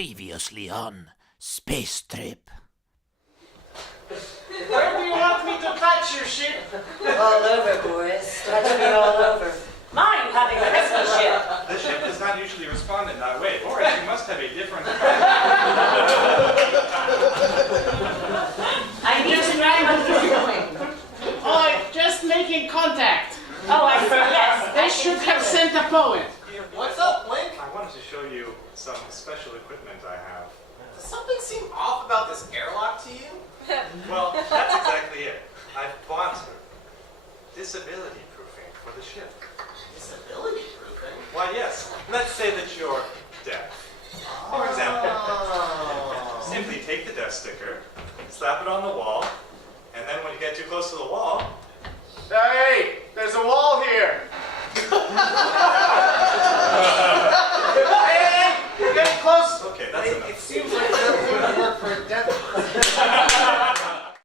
Previously on Space Trip. Where do you want me to touch you, ship? All over, boys. Touch me all over. Mine having a rescue ship. The ship does not usually respond in that way. Or you must have a different I need to know what you're doing. Oh, just making contact. Oh, I see. Yes. They should have sent a poet. What's up, Blink? I wanted to show you some special equipment I have. Does something seem off about this airlock to you? Well, that's exactly it. I've bought disability proofing for the ship. Disability proofing? Why, yes. Let's say that you're deaf. For example, simply take the deaf sticker, slap it on the wall, and then when you get too close to the wall, Hey, there's a wall here. Hey, you're getting close. okay, that's enough. It seems like it doesn't work for deaf